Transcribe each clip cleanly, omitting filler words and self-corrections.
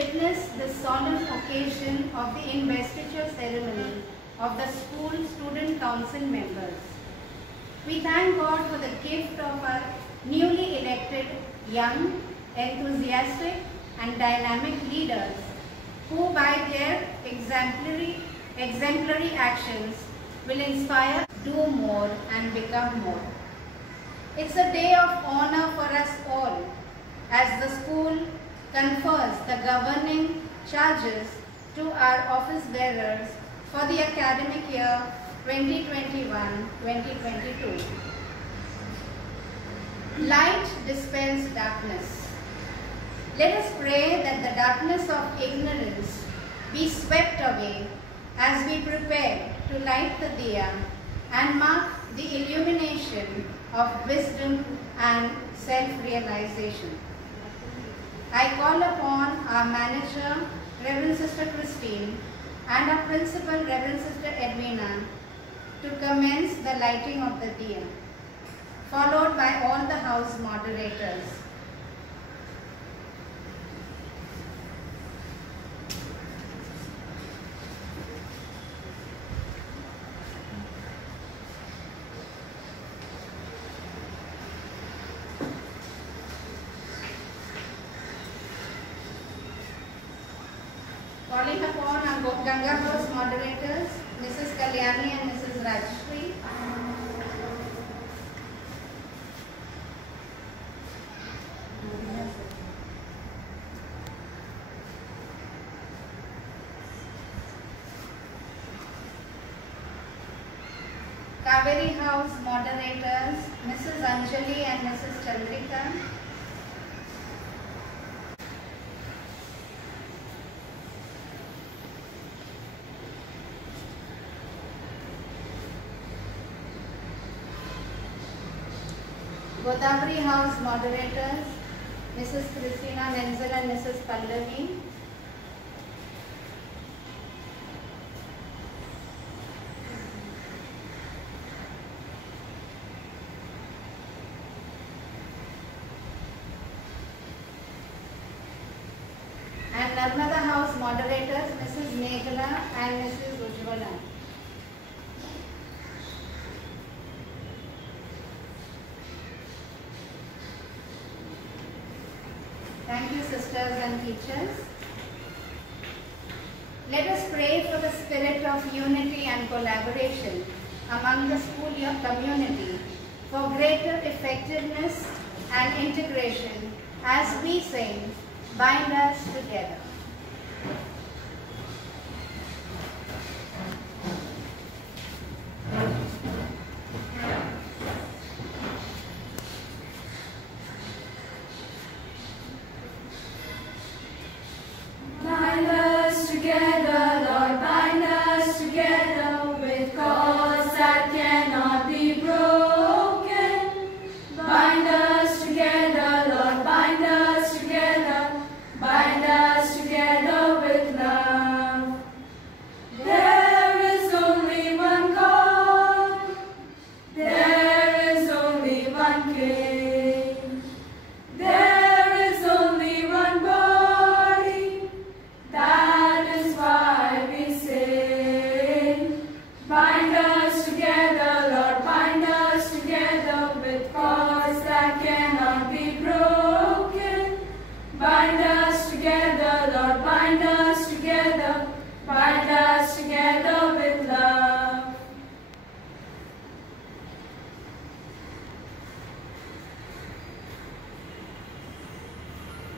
witness this solemn occasion of the investiture ceremony of the school student council members. We thank God for the gift of our newly elected young, enthusiastic and dynamic leaders who by their exemplary actions will inspire, do more and become more. It's a day of honor for us all as the school confers the governing charges to our office bearers for the academic year 2021-2022. Light dispels darkness. Let us pray that the darkness of ignorance be swept away as we prepare to light the diya and mark the illumination of wisdom and self-realization. I call upon our manager, Reverend Sister Christine, and our principal, Reverend Sister Edwina, to commence the lighting of the diya, followed by all the house moderators. Calling upon our Ganga House moderators, Mrs. Kalyani and Mrs. Rajshri. Kaveri House moderators, Mrs. Anjali and Mrs. Chandrika. Godavari House moderators, Mrs. Christina Nenzel and Mrs. Pallavi. And Narmada House moderators, Mrs. Meghla and Mrs. Ujjwala. Thank you, sisters and teachers. Let us pray for the spirit of unity and collaboration among the school community for greater effectiveness and integration as we sing, Bind Us Together.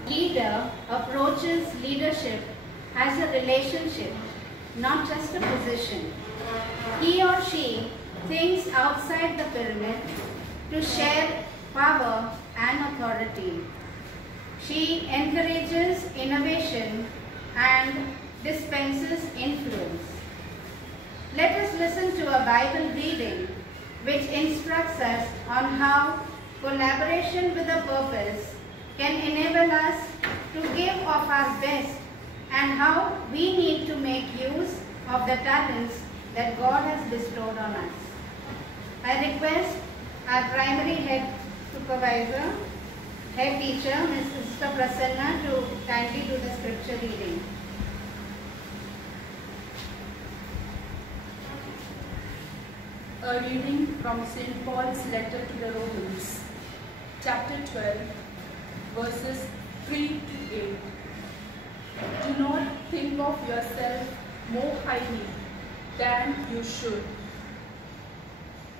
Leader approaches leadership as a relationship, not just a position. He or she thinks outside the pyramid to share power and authority. She encourages innovation and dispenses influence. Let us listen to a Bible reading which instructs us on how collaboration with a purpose can enable us to give of our best and how we need to make use of the talents that God has bestowed on us. I request our primary head supervisor, Head teacher, Ms. Sister Prasanna, to kindly do the scripture reading. A reading from St. Paul's letter to the Romans, chapter 12, verses 3 to 8. Do not think of yourself more highly than you should.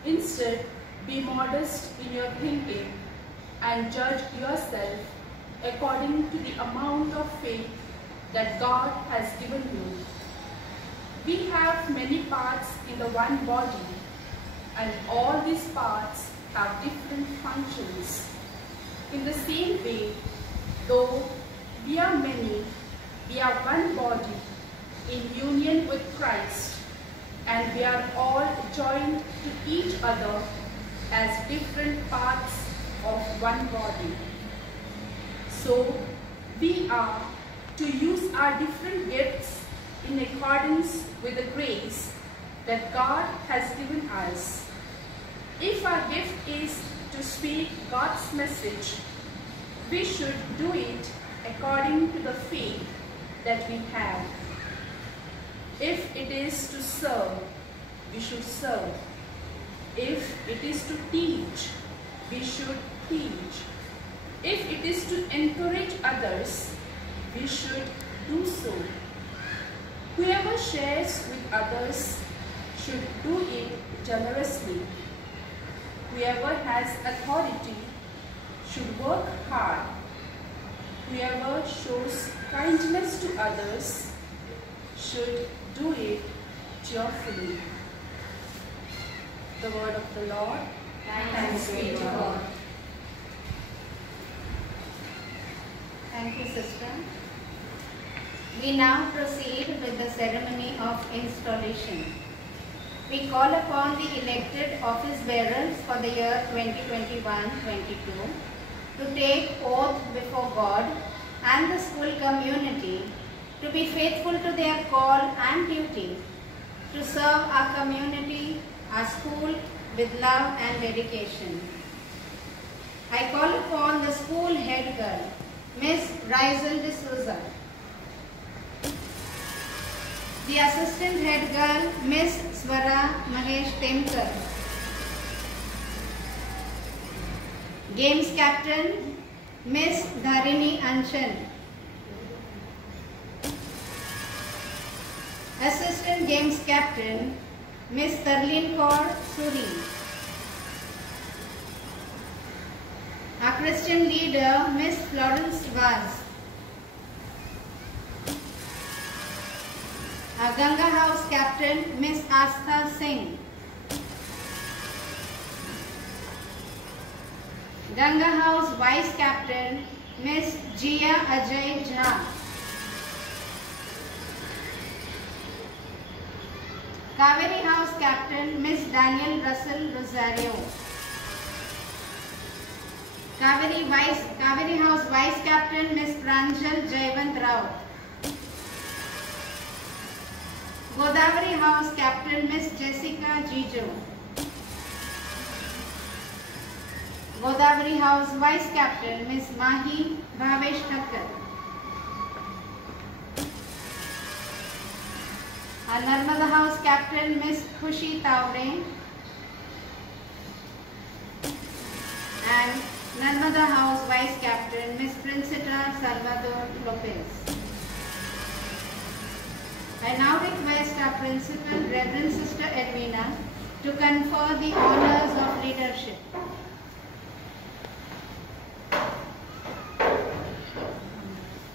Instead, be modest in your thinking and judge yourself according to the amount of faith that God has given you. We have many parts in the one body, and all these parts have different functions. In the same way, though we are many, we are one body in union with Christ, and we are all joined to each other as different parts of one body. So, we are to use our different gifts in accordance with the grace that God has given us. If our gift is to speak God's message, we should do it according to the faith that we have. If it is to serve, we should serve. If it is to teach, we should teach. If it is to encourage others, we should do so. Whoever shares with others should do it generously. Whoever has authority should work hard. Whoever shows kindness to others should do it cheerfully. The word of the Lord. Thanks be to God. Thank you, sister. We now proceed with the ceremony of installation. We call upon the elected office bearers for the year 2021-22 to take oath before God and the school community to be faithful to their call and duty, to serve our community, our school with love and dedication. I call upon the school head girl, Miss Rizel D'Souza, the assistant head girl, Miss Swara Mahesh Temkar, games captain, Miss Dharini Anchan, assistant games captain, Miss Tarleen Kaur Suri, our Christian leader, Miss Florence Vaz, our Ganga House captain, Miss Astha Singh, Ganga House vice captain, Miss Jia Ajay Jha, Kaveri House captain, Miss Daniel Russell Rosario, Kaveri House vice captain, Miss Pranjal Jayavant Rao, Godavari House captain, Miss Jessica Jijo, Godavari House vice captain, Miss Mahi Bhavesh Thakkar, our Narmada House captain, Miss Khushi Tavre, and Narmada House vice captain, Miss Princita Salvador Lopez. I now request our principal, Reverend Sister Edwina, to confer the honors of leadership.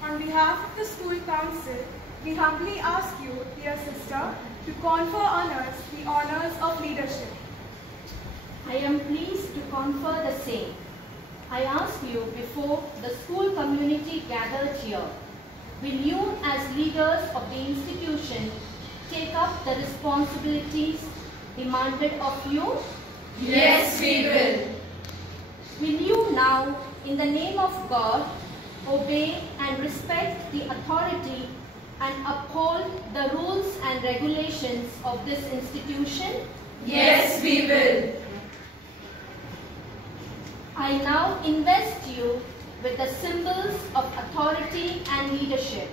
On behalf of the school council, we humbly ask you, dear sister, to confer on us the honors of leadership. I am pleased to confer the same. I ask you before the school community gathered here, will you as leaders of the institution take up the responsibilities demanded of you? Yes, we will. Will you now, in the name of God, obey and respect the authority and uphold the rules and regulations of this institution? Yes, we will. I now invest you with the symbols of authority and leadership.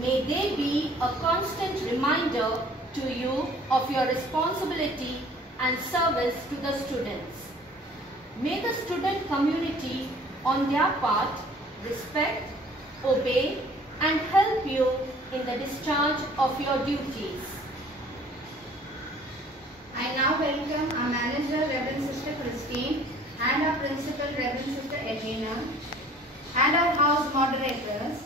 May they be a constant reminder to you of your responsibility and service to the students. May the student community on their part respect, obey, and help you in the discharge of your duties. I now welcome our manager, Reverend Sister Christine, and our principal, Reverend Sister Edwina, and our house moderators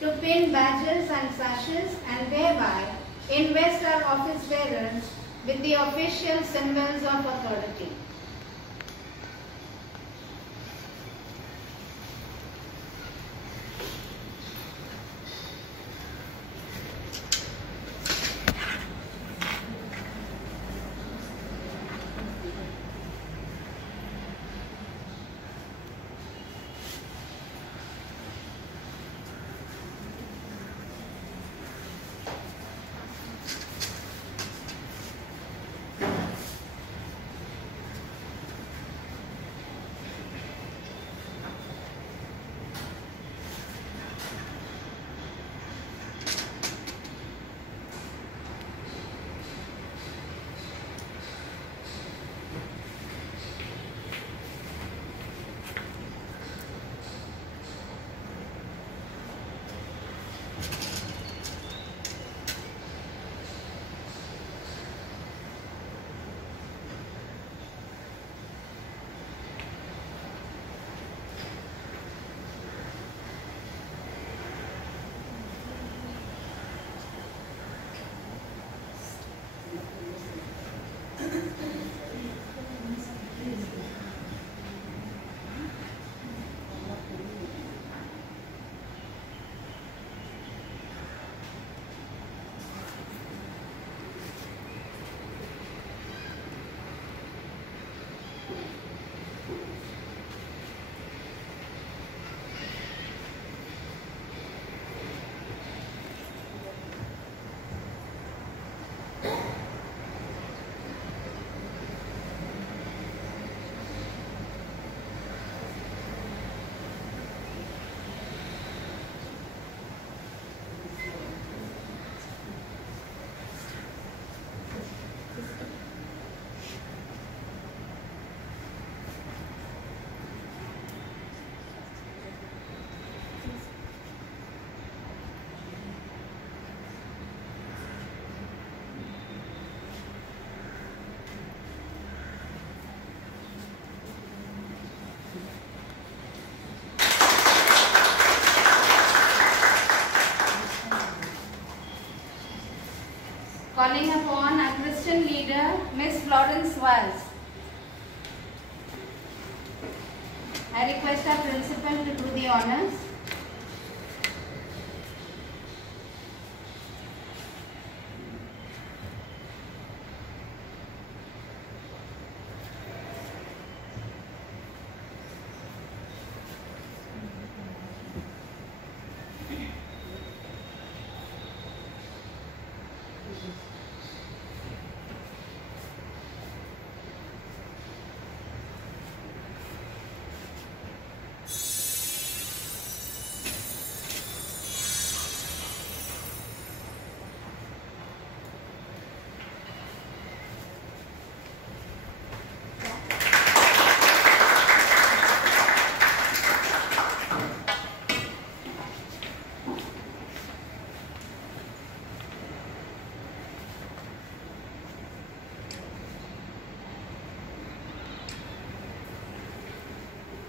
to pin badges and sashes and thereby invest our office bearers with the official symbols of authority. Calling upon our Christian leader, Miss Florence Walls. I request our principal to do the honors.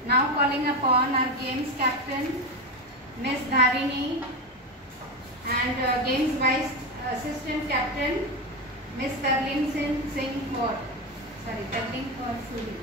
Now calling upon our games captain, Miss Dharini, and games vice assistant captain, Miss Tarleen Singh Kaur. Tarleen Kaur Suri.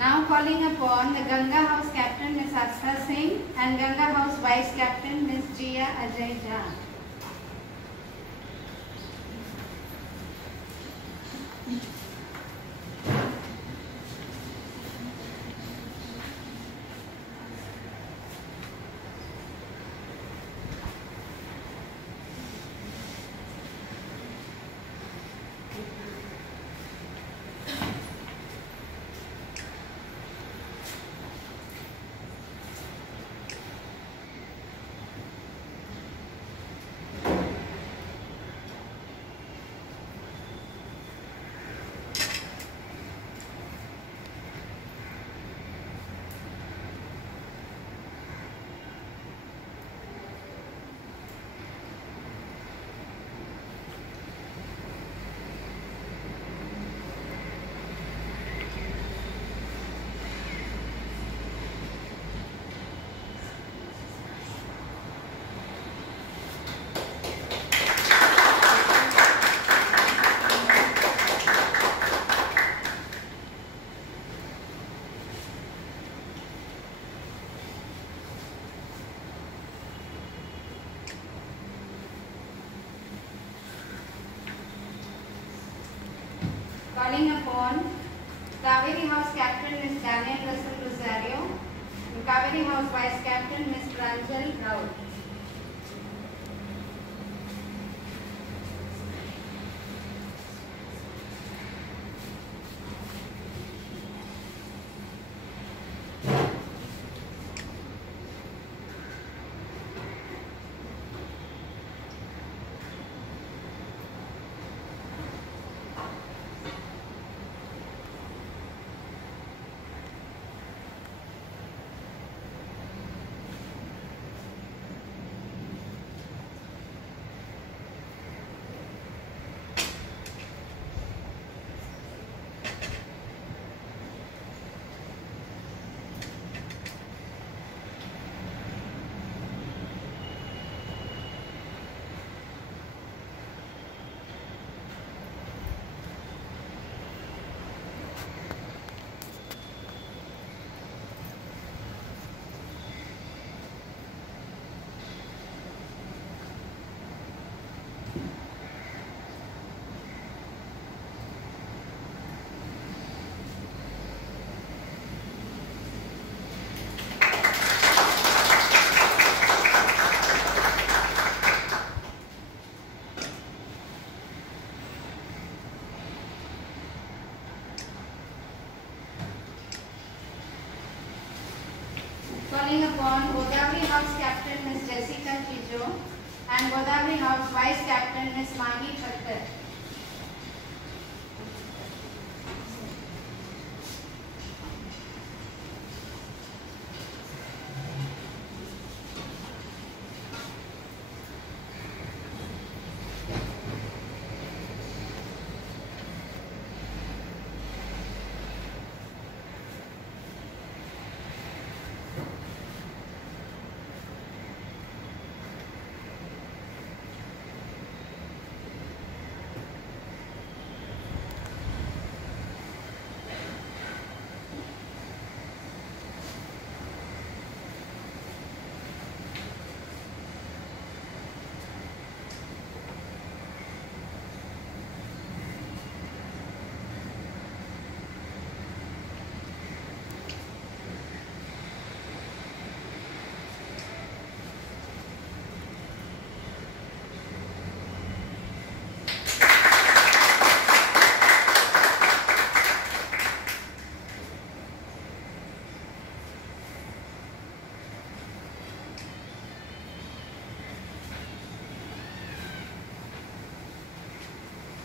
Now calling upon the Ganga House Captain Ms. Astha Singh and Ganga House Vice Captain Ms. Jia Ajay Jha. Calling upon Kaveri House Captain Ms. Daniel Russell Rosario and Kaveri House Vice Captain Ms. Pranjal Rao. Calling upon Godavari House Captain Ms. Jessica Chijo and Godavari House Vice Captain Ms. Mani Thakkar.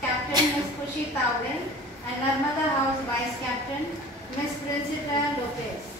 Captain Ms. Khushi Tawil and Narmada House Vice Captain Ms. Princita Lopez.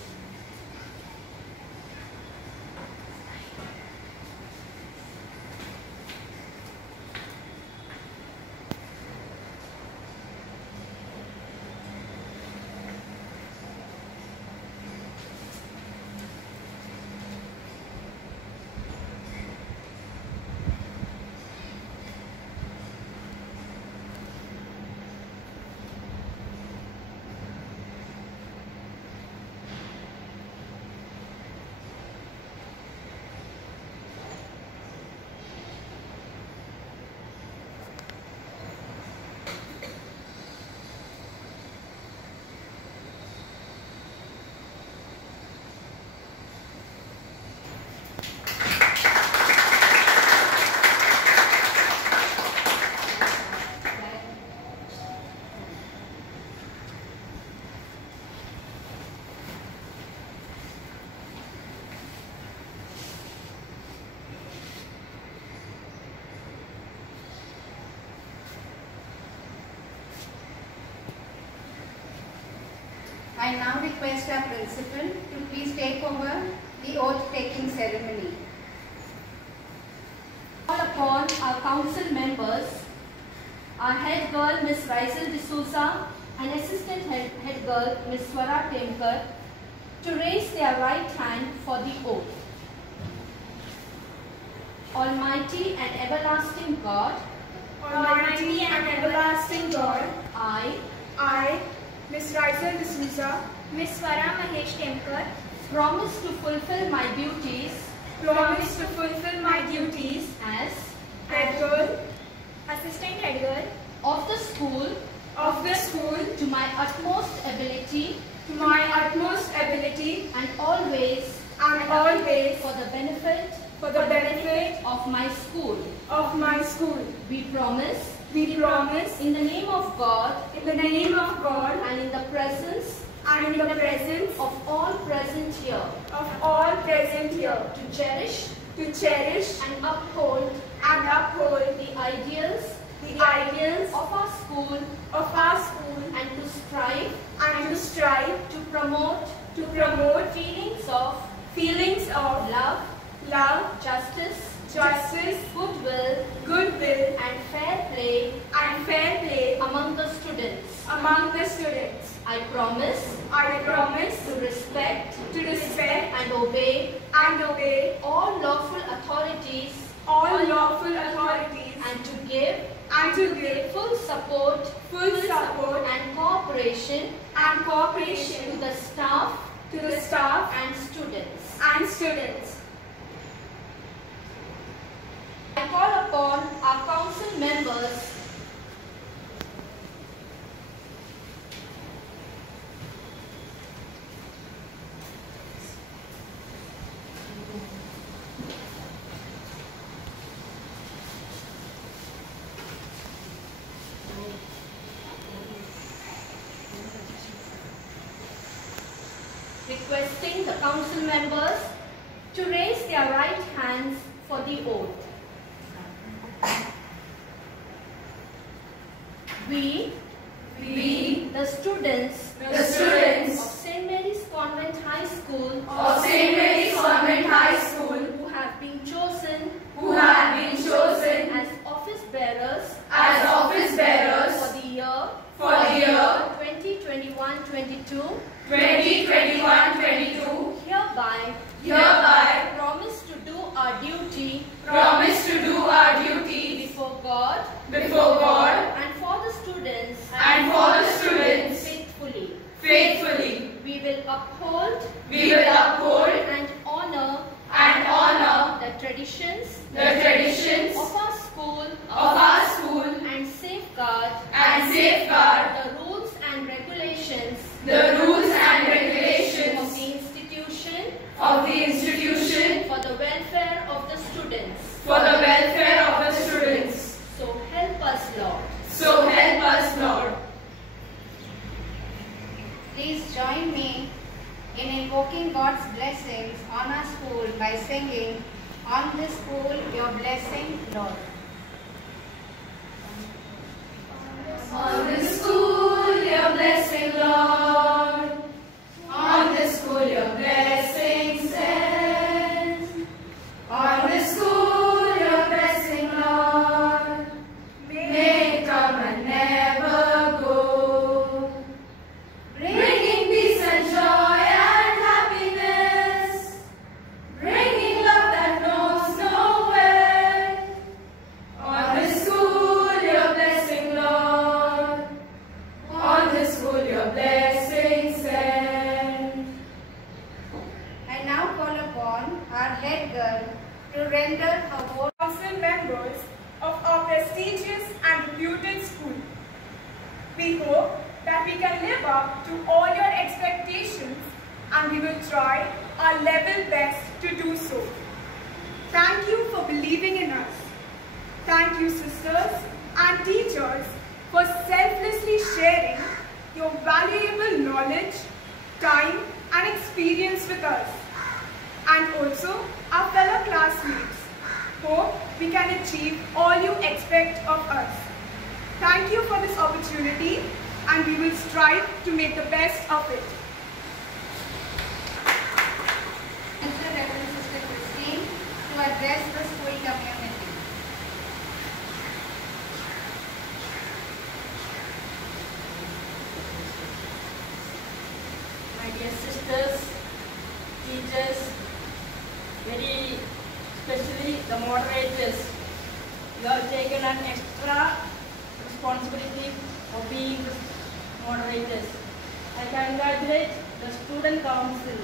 I now request our principal to please take over the oath-taking ceremony. Call upon our council members, our head girl Ms. Raisel D'Souza and assistant head girl Ms. Swara Temkar, to raise their right hand for the oath. Almighty and everlasting God, Almighty and everlasting God, I, Ms. Raisel D'Souza, Ms. Swara Mahesh Temkar, promise to fulfill my duties promise to fulfill my duties as head girl Assistant Head Girl of the school of the school to my utmost ability to my utmost ability and always and always for the benefit for the benefit of my school. of my school. We promise We promise in the name of God in the name of God and in the presence and in the presence of all present here of all present here to cherish to cherish and uphold and uphold the ideals the ideals of our school of our school and to strive and to strive to promote to promote feelings of feelings of love, love, justice, justice, goodwill goodwill, and fair play and fair play among the students. among the students. I promise I promise to respect to respect and obey and obey all lawful authorities all lawful authorities and to give and to give full support full support and cooperation and to cooperation the staff to the staff and students. and students. I call upon our council members requesting the council members to raise their right hands for the oath. We, the students of St. Mary's Convent High School of St. Mary's Convent High School who have been chosen as office bearers office-bearers for the year for the year 2021-22 2021-22 hereby promise to do our duty promise to do our duty before God before God and for the students faithfully. We will uphold and honor the traditions the traditions of our school and safeguard the rules and regulations of the institution for the welfare of the students. So help us, Lord. Please join me in invoking God's blessings on our school by singing, "On this school, your blessing, Lord." On this school, your blessing, Lord. On this school, your blessing send. On this school, your blessing, Lord. May it come and never go. Bringing peace and joy and happiness. Bringing love that knows no end. On this school, your blessing, Lord. On this school, your blessing send. I now call upon our head girl to render her vote. Council members of our prestigious and reputed school. We hope that we can live up to all your expectations and we will try our level best to do so. Thank you for believing in us. Thank you, sisters and teachers, for selflessly sharing your valuable knowledge, time and experience with us. And also our fellow classmates. Hope we can achieve all you expect of us. Thank you for this opportunity and we will strive to make the best of it. address the school community. My dear sisters, teachers, very especially the moderators, you have taken an extra responsibility of being the moderators. I congratulate the student council,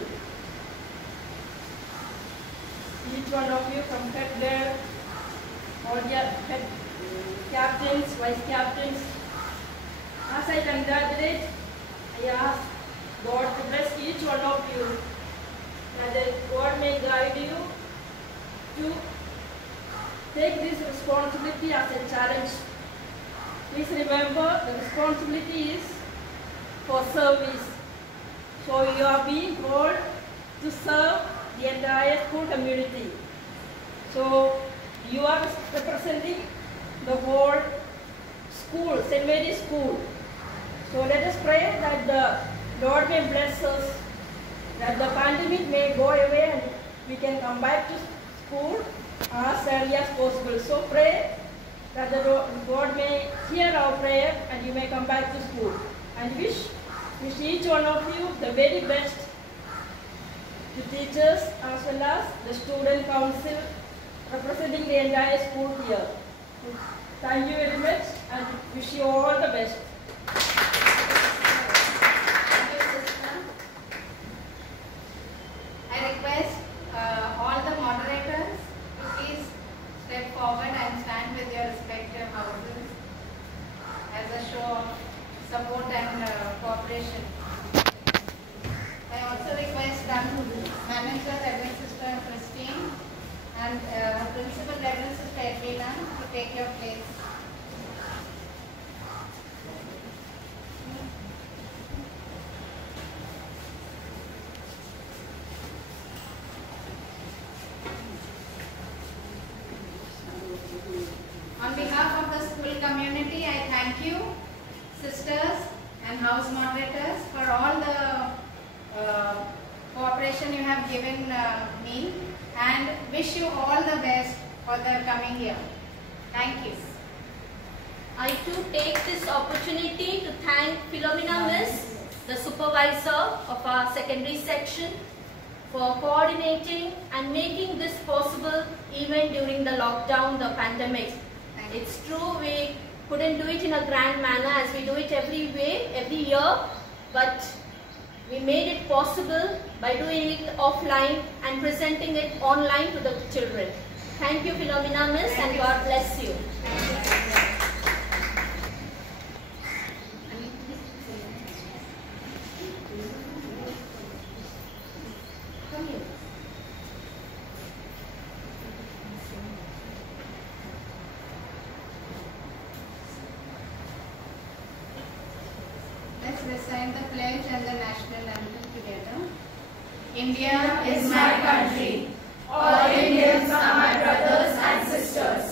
each one of you from head girl, all your head captains, vice captains. As I congratulate, I ask God to bless each one of you, that God may guide you to take this responsibility as a challenge. Please remember, the responsibility is for service. So you are being called to serve the entire school community. So you are representing the whole school, St. Mary's School. So let us pray that the Lord may bless us, that the pandemic may go away and we can come back to school as early as possible. So pray that the God may hear our prayer and you may come back to school. And wish each one of you the very best, to teachers as well as the student council representing the entire school here. Thank you very much and wish you all the best. Thank you, sister. I request all the moderators to please step forward and stand with your respective houses as a show of support and cooperation. I also request Manager Reverend Sister Christine and Principal Reverend Sister Edwina to take your place. On behalf of the school community, I thank you, sisters and house moderators, for all the cooperation you have given me, and wish you all the best for the coming year. Thank you. I too take this opportunity to thank Philomena Miss, the supervisor of our secondary section, for coordinating and making this possible even during the lockdown, the pandemic. It's true, we couldn't do it in a grand manner as we do it every year, but we made it possible by doing it offline and presenting it online to the children. Thank you, Philomena Miss, and God bless you. Let's recite the pledge and the national anthem together. India is my country. All Indians are my brothers and sisters.